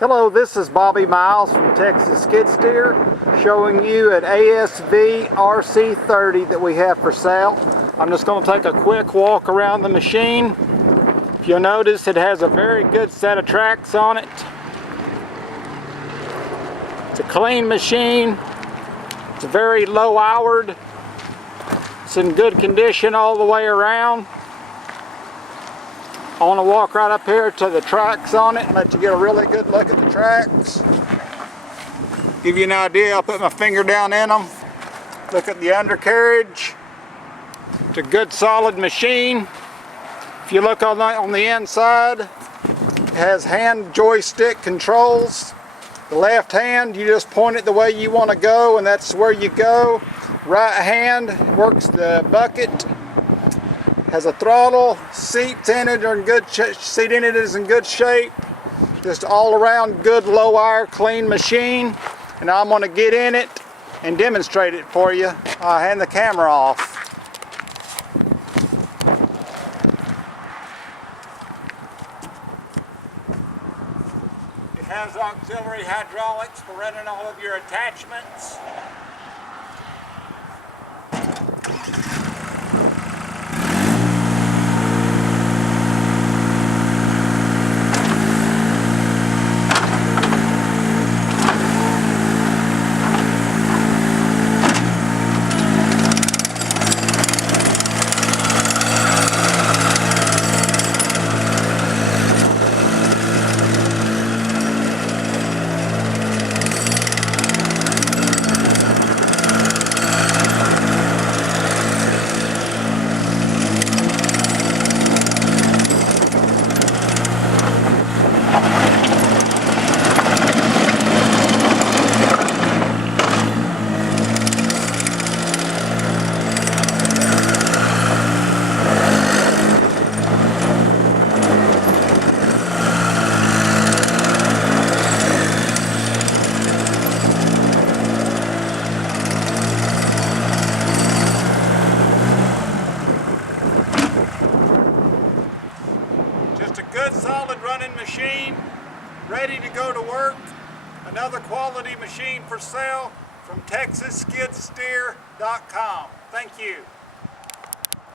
Hello, this is Bobby Miles from Texas Skid Steer showing you an ASV RC30 that we have for sale. I'm just going to take a quick walk around the machine. If you'll notice, it has a very good set of tracks on it. It's a clean machine. It's very low houred. It's in good condition all the way around. I want to walk right up here to the tracks on it and let you get a really good look at the tracks. Give you an idea, I'll put my finger down in them. Look at the undercarriage. It's a good solid machine. If you look on the inside, it has hand joystick controls. The left hand, you just point it the way you want to go and that's where you go. Right hand works the bucket. Has a throttle, seats in it are in good seat in it is in good shape. Just all around good low hour clean machine. And I'm going to get in it and demonstrate it for you. I'll hand the camera off. It has auxiliary hydraulics for running all of your attachments. Just a good solid running machine, ready to go to work. Another quality machine for sale from TexasSkidSteer.com. Thank you.